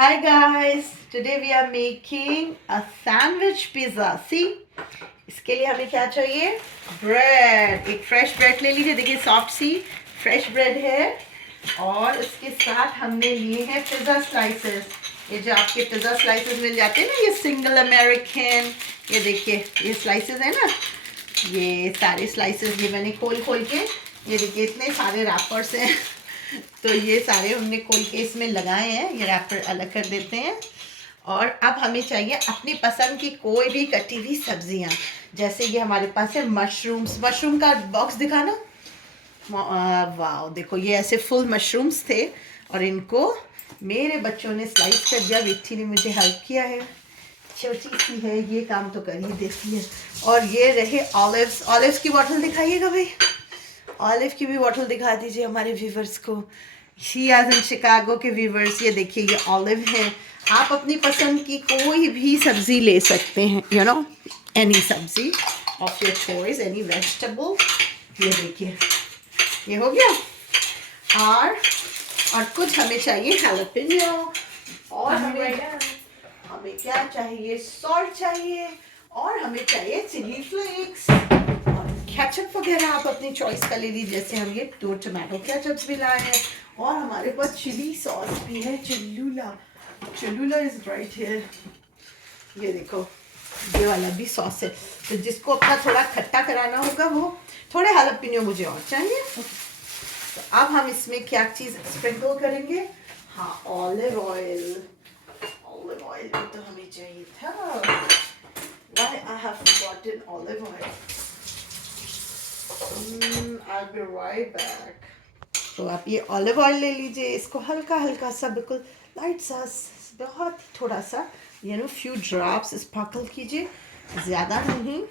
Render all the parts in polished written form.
Hi guys, today we are making a sandwich pizza. See, इसके लिए हमें क्या चाहिए? ब्रेड. एक फ्रेश ब्रेड ले लीजिए. देखिए सॉफ्ट सी फ्रेश ब्रेड है. और उसके साथ हमने लिए हैं पिज़्ज़ा स्लाइसेस. ये जो आपके पिज़्ज़ा स्लाइसेस मिल जाते हैं ना, ये सिंगल अमेरिकन. ये देखिए ये स्लाइसेस है ना, ये सारे स्लाइसेस ये मैंने खोल खोल के, ये देखिए इतने सारे रैपर्स हैं. तो ये सारे हमने खोल के इसमें लगाए हैं. ये रैपर अलग कर देते हैं. और अब हमें चाहिए अपनी पसंद की कोई भी कटी हुई सब्जियां. जैसे ये हमारे पास है मशरूम्स. मशरूम का बॉक्स दिखाना. वाह, देखो ये ऐसे फुल मशरूम्स थे और इनको मेरे बच्चों ने स्लाइस कर दिया. विक्टी ने मुझे हेल्प किया है. छोटी सी है, ये काम तो कर ही देती है. और ये रहे ऑलिव्स. ऑलिव्स की बॉटल दिखाइएगा भाई. ऑलिव की भी बॉटल दिखा दीजिए हमारे व्यूवर्स को. शी एज इन शिकागो के व्यूवर्स. ये देखिए ये ऑलिव है. आप अपनी पसंद की कोई भी सब्जी ले सकते हैं. यू नो, एनी सब्जी of your choice, any vegetable. ये देखिए ये हो गया. और कुछ हमें चाहिए हैलोपिनो. और हमें क्या चाहिए? सॉल्ट चाहिए. और हमें चाहिए चिली फ्लेक्स. केचप वगैरह आप अपनी चॉइस का ले लीजिए. जैसे हम ये 2 टमाटो केचप्स भी लाए हैं. और हमारे पास चिली सॉस भी है. चुल्लूला. चुल्लूला इज राइट हियर. ये देखो ये वाला भी सॉस है. तो जिसको अपना थोड़ा खट्टा कराना होगा वो थोड़े हालापिनो मुझे और चाहिए. तो अब हम इसमें क्या चीज़ स्प्रिंकल करेंगे? हाँ, ऑलिव ऑयल. ऑलिव ऑयल भी तो हमें चाहिए था. Why I have forgotten olive oil? I'll be right back. तो आप ये ऑलिव ऑयल ले लीजिए. इसको हल्का हल्का सा, बिल्कुल लाइट सा, बहुत थोड़ा सा, फ्यू ड्रॉप्स स्पार्कल कीजिए, ज़्यादा नहीं.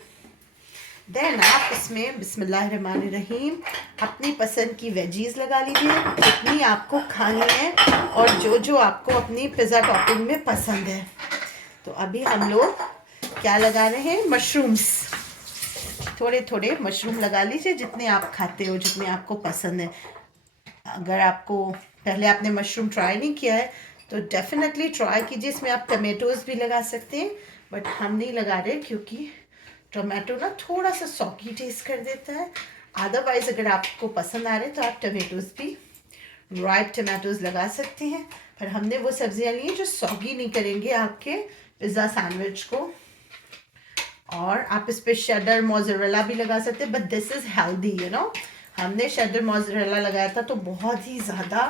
देन आप इसमें बिस्मिल्लाहिर्रहमानिर्रहीम अपनी पसंद की वेजीज लगा लीजिए जितनी आपको खानी है और जो जो आपको अपनी पिज़्ज़ा टॉपिंग में पसंद है. तो अभी हम लोग क्या लगा रहे हैं? मशरूम्स. थोड़े थोड़े मशरूम लगा लीजिए जितने आप खाते हो, जितने आपको पसंद है. अगर आपको पहले आपने मशरूम ट्राई नहीं किया है तो डेफिनेटली ट्राई कीजिए. इसमें आप टमेटोज़ भी लगा सकते हैं, बट हम नहीं लगा रहे क्योंकि टमाटो ना थोड़ा सा सॉकी टेस्ट कर देता है. अदरवाइज़ अगर आपको पसंद आ रहे हैं तो आप टमेटोज़ भी, राइप टमाटोज़ लगा सकते हैं. पर हमने वो सब्जियां ली हैं जो सॉगी नहीं करेंगे आपके पिज़्ज़ा सैंडविच को. और आप इस पर शेडर मोज़रेला भी लगा सकते हैं, बट दिस इज़ हेल्दी. हमने शेडर मोज़रेला लगाया था तो बहुत ही ज़्यादा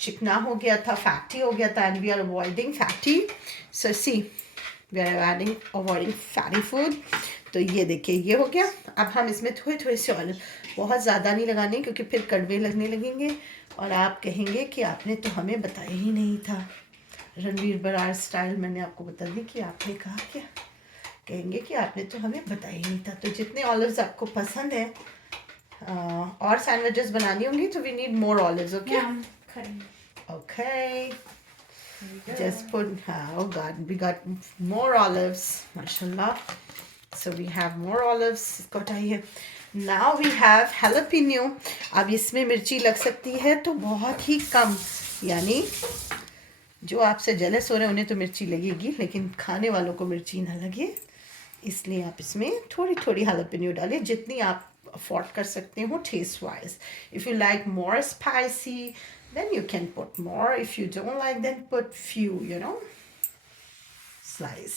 चिकना हो गया था, फैटी हो गया था. And we are avoiding fatty. So see, we are avoiding fatty food. तो ये देखिए ये हो गया. अब हम इसमें थोड़े थोड़े से ऑयल, बहुत ज़्यादा नहीं लगाने क्योंकि फिर कड़वे लगने लगेंगे और आप कहेंगे कि आपने तो हमें बताया ही नहीं था. रणवीर बरार स्टाइल मैंने आपको बता दी कि आपने कहा क्या. कहेंगे कि आपने तो हमें बताया ही नहीं था. तो जितने ऑलिव्स आपको पसंद है और सैंडविचेस बनानी होंगी तो we need more olives. Okay okay. Just put, oh God, we got more olives, mashallah. So we have more olives. इसको उठाइए. Now we have jalapeno. अब इसमें मिर्ची लग सकती है तो बहुत ही कम, यानी जो आपसे जेलस हो रहे हैं उन्हें तो मिर्ची लगेगी, लेकिन खाने वालों को मिर्ची ना लगे इसलिए आप इसमें थोड़ी थोड़ी jalapeno डालें जितनी आप अफोर्ड कर सकते हो taste wise. If you like more spicy then you can put more. If you don't like, then put few, slice.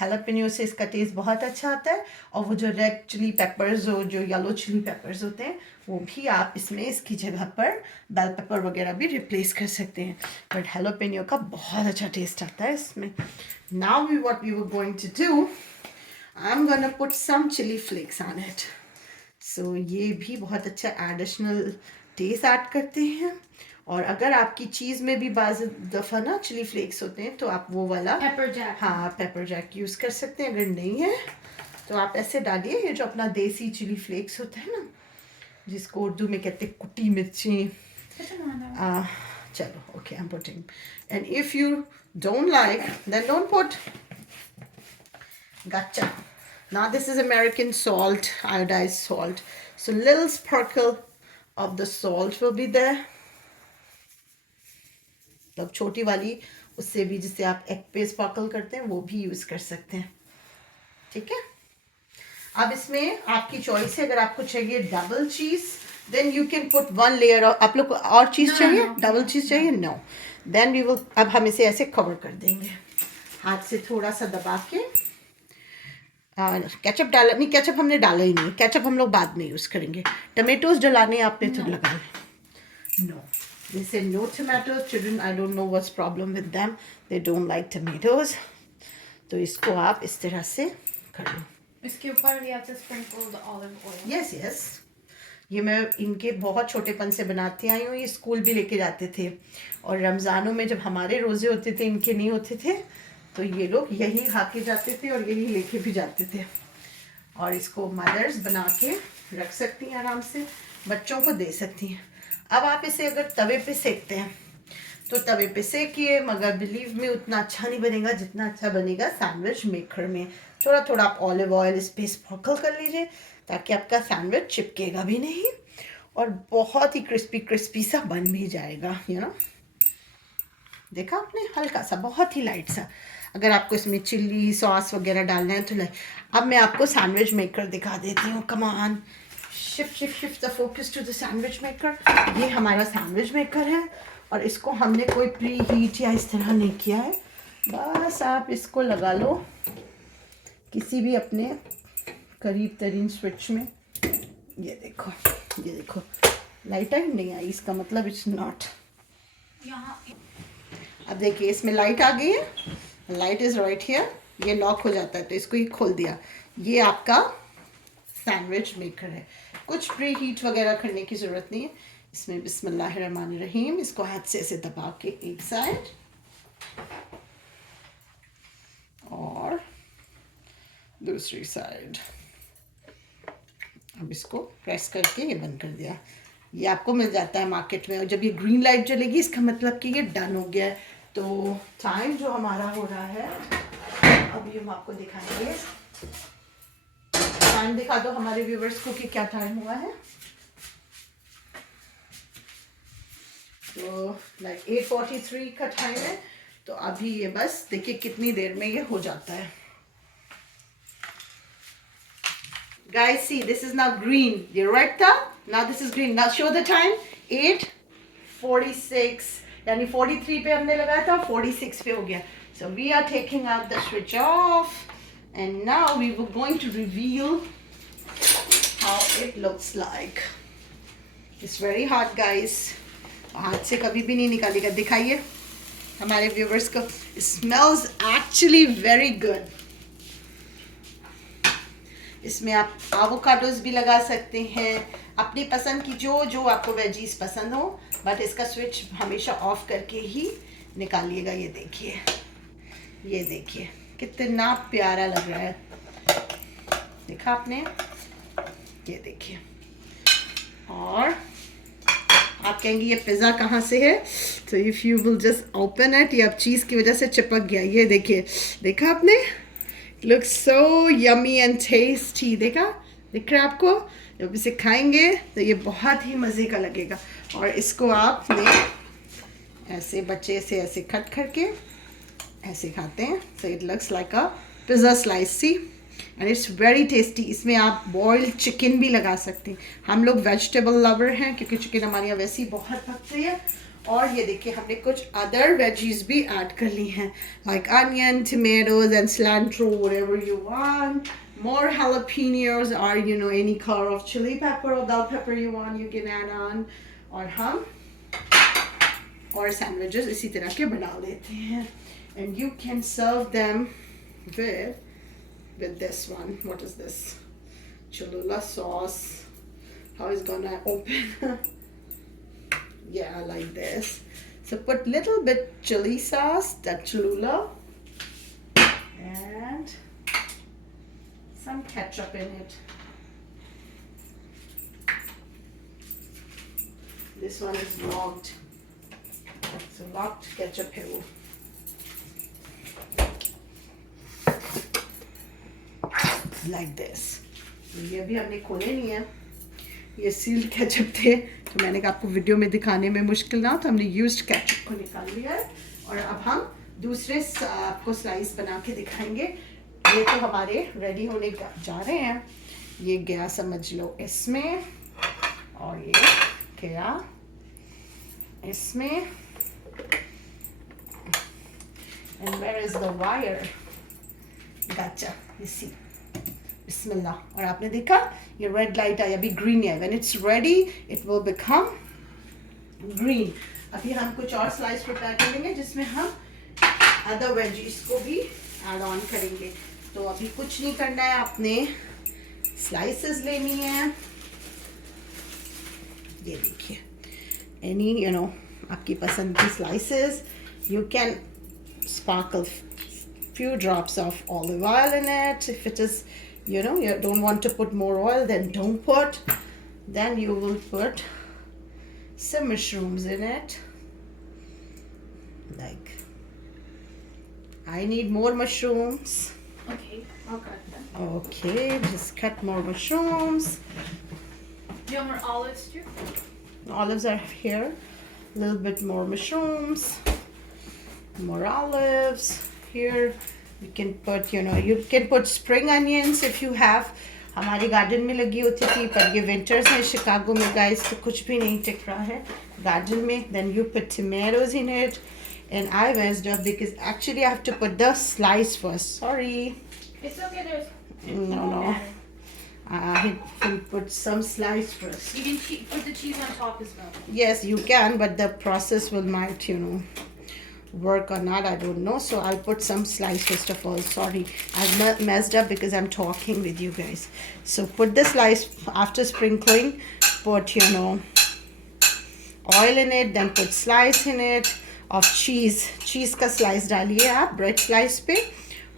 jalapeno से इसका टेस्ट बहुत अच्छा आता है. और वो जो रेड चिली पेपर्स हो, जो येलो चिली पेपर्स होते हैं, वो भी आप इसमें इसकी जगह पर बेल पेपर वगैरह भी रिप्लेस कर सकते हैं. बट jalapeno का बहुत अच्छा टेस्ट आता है इसमें. Now what we were going to do, I'm gonna put some chili flakes on it. So ये भी बहुत अच्छा एडिशनल टेस्ट ऐड करते हैं. और अगर आपकी चीज़ में भी बाज़ दफ़ा ना चिली फ्लेक्स होते हैं तो आप वो वाला पेपर जैक, हाँ पेपर जैक यूज़ कर सकते हैं. अगर नहीं है तो आप ऐसे डालिए. ये जो अपना देसी चिली फ्लेक्स होता है ना, जिसको उर्दू में कहते हैं कुटी मिर्ची. चलो okay, I am putting. And if you don't like then don't put. Gotcha. Now this is American salt, iodized salt. So little sprinkle of the salt will be there. मतलब छोटी वाली, उससे भी जिससे आप एग पे स्पार्कल करते हैं वो भी यूज़ कर सकते हैं। ठीक है, अब इसमें आपकी चॉइस है, अगर आपको चाहिए double cheese then you can put 1 layer of, आप लोग को और चीज़ चाहिए, डबल चीज़ चाहिए, नो देन वी विल, अब हम इसे ऐसे कवर कर देंगे हाथ से थोड़ा सा दबा के। केचप डाला नहीं, केचप हमने डाला ही नहीं, केचप हम लोग बाद में यूज़ करेंगे। टमेटोज डलाने आपने तो लगा लें। No, they say no tomatoes. Children, I don't know what's problem with them. They don't like tomatoes. तो इसको आप इस तरह से कर लो। इसके ऊपर we have to sprinkle the olive oil. Yes, yes. ये मैं इनके बहुत छोटेपन से बनाती आई हूँ, ये स्कूल भी लेके जाते थे, और रमज़ानों में जब हमारे रोज़े होते थे, इनके नहीं होते थे, तो ये लोग यही खा के जाते थे और यही लेके भी जाते थे। और इसको मदर्स बना के रख सकती हैं, आराम से बच्चों को दे सकती हैं। अब आप इसे अगर तवे पे सेकते हैं तो तवे पे सेकिए, मगर बिलीव में उतना अच्छा नहीं बनेगा जितना अच्छा बनेगा सैंडविच मेकर में। थोड़ा थोड़ा आप ऑलिव ऑयल इस पर स्प्रिंकल कर लीजिए ताकि आपका सैंडविच चिपकेगा भी नहीं और बहुत ही क्रिस्पी क्रिस्पी सा बन भी जाएगा, यू नो। देखा आपने, हल्का सा, बहुत ही लाइट सा। अगर आपको इसमें चिल्ली सॉस वगैरह डालना है तो लाइक। अब मैं आपको सैंडविच मेकर दिखा देती हूँ। Come on, shift the focus to the sandwich maker. ये हमारा सैंडविच मेकर है और इसको हमने कोई प्री हीट या इस तरह नहीं किया है। बस आप इसको लगा लो किसी भी अपने करीब तरीन स्विच में। ये देखो, ये देखो, लाइट आई नहीं आई, इसका मतलब इट्स नॉट। यहाँ अब देखिए इसमें लाइट आ गई है, लाइट इज़ राइट हियर। ये लॉक हो जाता है तो इसको ही खोल दिया। ये आपका सैंडविच मेकर है, कुछ प्री हीट वगैरह करने की ज़रूरत नहीं है। इसमें बिस्मिल्लाहिर्रहमानिर्रहीम, इसको हाथ से ऐसे दबा के एक साइड और दूसरी साइड। अब इसको प्रेस करके ये बंद कर दिया। ये आपको मिल जाता है मार्केट में, और जब ये ग्रीन लाइट जलेगी इसका मतलब कि ये डन हो गया है। तो टाइम जो हमारा हो रहा है अभी हम आपको दिखाएंगे। टाइम दिखा दो हमारे व्यूवर्स को कि क्या टाइम हुआ है। तो लाइक 8:43 का टाइम है। तो अभी ये बस देखिए कितनी देर में ये हो जाता है। Guys, see, this is now green. You're right, था? Now this is green. Now show the time. 8:46. यानी 43 पे हमने लगाया था, 46 पे हो गया. So we are taking out the switch off, and now we were going to reveal how it looks like. It's very hot, guys. हाथ से कभी भी नहीं निकालेगा। दिखाइए हमारे व्यूवर्स को। It smells actually very good. इसमें आप एवोकाडोस भी लगा सकते हैं, अपनी पसंद की जो आपको वेजीज पसंद हो, बट इसका स्विच हमेशा ऑफ करके ही निकालिएगा। ये देखिए, ये देखिए कितना प्यारा लग रहा है। देखा आपने, ये देखिए। और आप कहेंगे ये पिज़्ज़ा कहाँ से है, तो if you will just open it, ये अब चीज़ की वजह से चिपक गया। ये देखिए, देखा आपने, looks so yummy and tasty. देखा, दिख रहा है आपको? जब इसे खाएंगे तो ये बहुत ही मज़े का लगेगा। और इसको आपने ऐसे बच्चे से ऐसे कट करके ऐसे खाते हैं। So it looks like a pizza slice, see? And it's very tasty. इसमें आप बॉइल्ड चिकन भी लगा सकते हैं। हम लोग वेजिटेबल लवर हैं क्योंकि चिकन हमारे यहाँ वैसे ही बहुत पकती है। और ये देखिए हमने कुछ अदर वेजीज भी ऐड कर ली हैं, like onion, tomatoes and cilantro, whatever you want, more jalapenos or you know any color of chili pepper or bell pepper you want you can add on। और हम और सैंडविचेस इसी तरह के बना लेते हैं, and you can serve them with this one. What is this? Cholula sauce. How is gonna open? Yeah, like this. So put little bit chili sauce, that Cholula, and some ketchup in it. This one is locked. So locked ketchup है वो। Like this. ये भी हमने खोले नहीं है, ये sealed ketchup थे तो मैंने कहा आपको वीडियो में दिखाने में मुश्किल ना हो, तो हमने यूज्ड केचप को निकाल लिया है और अब हम दूसरे आपको स्लाइस बना के दिखाएंगे। ये तो हमारे रेडी होने जा रहे हैं। ये गया समझ लो इसमें, और ये गया इसमें। And where is the wire? Gotcha. You see. बिस्मिल्लाह। और आपने देखा ये रेड लाइट आई, अभी ग्रीन है। When it's ready, it will become green. अभी हम कुछ और स्लाइस प्रिपेयर करेंगे जिसमें हम अदर वेजीज को भी ऐड ऑन करेंगे। तो अभी कुछ नहीं करना है, आपने स्लाइसेस लेनी है। ये देखिए, एनी आपकी पसंद की slices. You can sparkle few drops of olive oil in it. If it is, you don't want to put more oil, then don't put. Then you will put some mushrooms in it. Like, I need more mushrooms. Okay, I'll cut them. Okay, just cut more mushrooms. Do you want more olives too? Olives are here. A little bit more mushrooms. More olives here. You can put, you can put spring onions if you have. हमारे garden में लगी होती थी, पर ये winters में Chicago में guys तो कुछ भी नहीं टिक रहा है गार्डन में. Then you put tomatoes in it, and I messed up because actually I have to put the slice first. Sorry. It's okay. There's No. I will put some slice first. You can put the cheese on top as well. Yes, you can, but the process will might, work or not, I don't know. So I'll put some slice first of all. Sorry, I've messed up because I'm talking with you guys. So put the slice after sprinkling. Put oil in it, then put slice in it of cheese. Cheese का slice डालिए आप bread slice पे,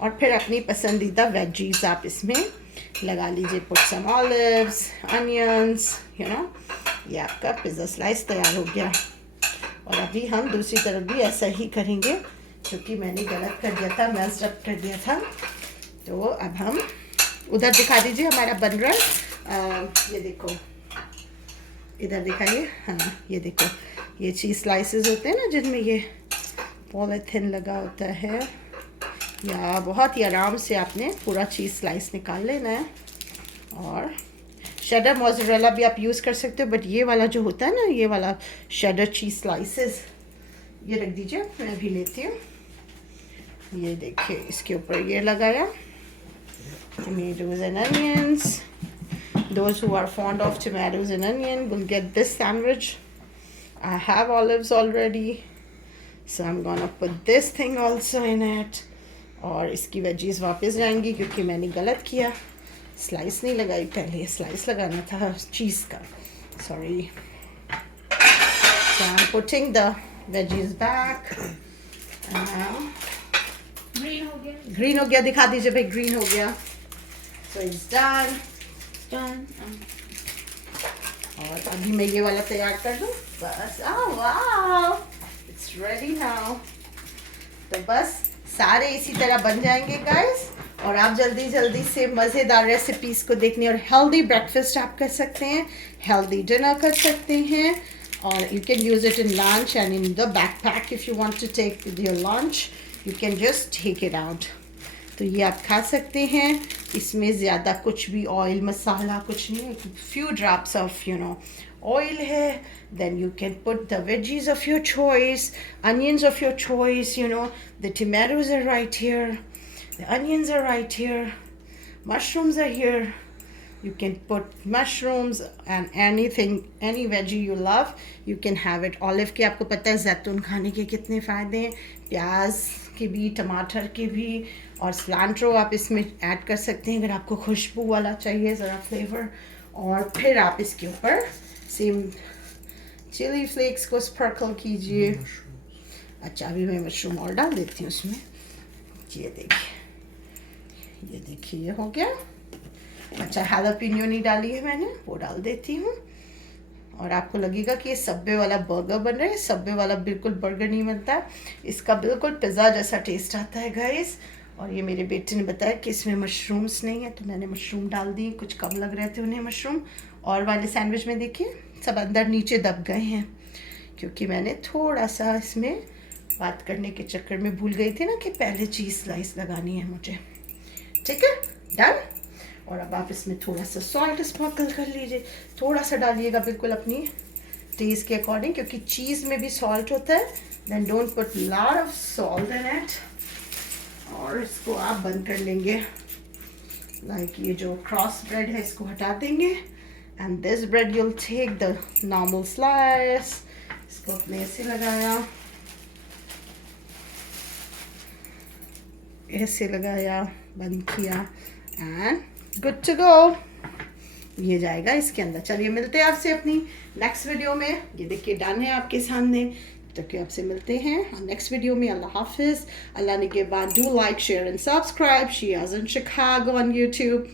और फिर अपनी पसंदीदा veggies आप इसमें लगा लीजिए. Put some olives, onions, ये आपका पिज़्ज़ा स्लाइस तैयार हो गया. और अभी हम दूसरी तरफ भी ऐसा ही करेंगे, क्योंकि मैंने गलत कर दिया था, मैस्ड अप कर दिया था. तो अब हम उधर दिखा दीजिए हमारा बन रहा है. ये देखो, इधर दिखाइए. हाँ, ये देखो, ये चीज़ स्लाइसेस होते हैं ना जिनमें ये पॉलीथिन लगा होता है, या बहुत ही आराम से आपने पूरा चीज़ स्लाइस निकाल लेना है. और शेडर मोज़रेला भी आप यूज़ कर सकते हो, बट ये वाला जो होता है ना, ये वाला शेडर चीज़ स्लाइसेस, ये रख दीजिए, मैं भी लेती हूँ. ये देखिए, इसके ऊपर ये लगाया. Tomatoes and onions. Those who are fond of tomatoes and onion will get this sandwich. I have olives already, so I'm gonna put this thing also in it. और इसकी वेजीज वापस जाएंगी क्योंकि मैंने गलत किया, स्लाइस नहीं लगाई पहले, स्लाइस लगाना था चीज़ का. Sorry. So I'm putting the veggies back. Green हो गया. ग्रीन हो गया, दिखा दीजिए भाई, ग्रीन हो गया. So it's done. Done. और अभी मैं ये वाला तैयार कर दूँ बस. वाह, इट्स रेडी नाउ. तो बस सारे इसी तरह बन जाएंगे गाइस, और आप जल्दी जल्दी से मज़ेदार रेसिपीज़ को देखने और हेल्दी ब्रेकफास्ट आप कर सकते हैं, हेल्दी डिनर कर सकते हैं. और you can use it in lunch and in the backpack if you want to take with your lunch, you can just take it out. तो ये आप खा सकते हैं. इसमें ज़्यादा कुछ भी ऑयल मसाला कुछ नहीं है, फ्यू ड्रॉप्स ऑफ oil है. Then you can put the veggies of your choice, onions of your choice. The tomatoes are right here, the onions are right here, mushrooms are here. You can put mushrooms and anything, any veggie you love, you can have it. Olive के आपको पता है जैतून खाने के कितने फ़ायदे हैं, प्याज के भी, टमाटर के भी, और सिलांट्रो आप इसमें ऐड कर सकते हैं अगर आपको खुशबू वाला चाहिए ज़रा फ्लेवर. और फिर आप इसके ऊपर सेम चिली फ्लेक्स को स्प्रिंकल कीजिए. अच्छा, अभी मैं मशरूम और डाल देती हूँ उसमें. ये देखिए, ये हो गया. अच्छा, हालापिनो नहीं डाली है मैंने, वो डाल देती हूँ. और आपको लगेगा कि ये सब्वे वाला बर्गर बन रहा है. सब्वे वाला बिल्कुल बर्गर नहीं बनता है, इसका बिल्कुल पिज़्ज़ा जैसा टेस्ट आता है गाइस. और ये मेरे बेटे ने बताया कि इसमें मशरूम्स नहीं है, तो मैंने मशरूम डाल दी. कुछ कम लग रहे थे उन्हें मशरूम. और वाले सैंडविच में देखिए सब अंदर नीचे दब गए हैं, क्योंकि मैंने थोड़ा सा इसमें बात करने के चक्कर में भूल गई थी ना कि पहले चीज़ स्लाइस लगानी है मुझे। ठीक है, डन। और अब आप इसमें थोड़ा सा सॉल्ट स्प्रिंकल कर लीजिए, थोड़ा सा डालिएगा बिल्कुल अपनी टेस्ट के अकॉर्डिंग, क्योंकि चीज़ में भी सॉल्ट होता है। Then don't put lot of salt in it. और इसको आप बंद कर लेंगे, लाइक ये जो क्रॉस ब्रेड है इसको हटा देंगे, and this bread you'll take the normal slice. इसको अपने ऐसे लगाया, ऐसे लगाया, बंद किया, एंड गुड टू गो। ये जाएगा इसके अंदर। चलिए मिलते हैं आपसे अपनी नेक्स्ट वीडियो में। ये देखिए डन है आपके सामने। तो कि आपसे मिलते हैं नेक्स्ट वीडियो में। अल्लाह हाफिज़। अल्लाह ने के बाद do like share and subscribe. She is in Chicago on YouTube.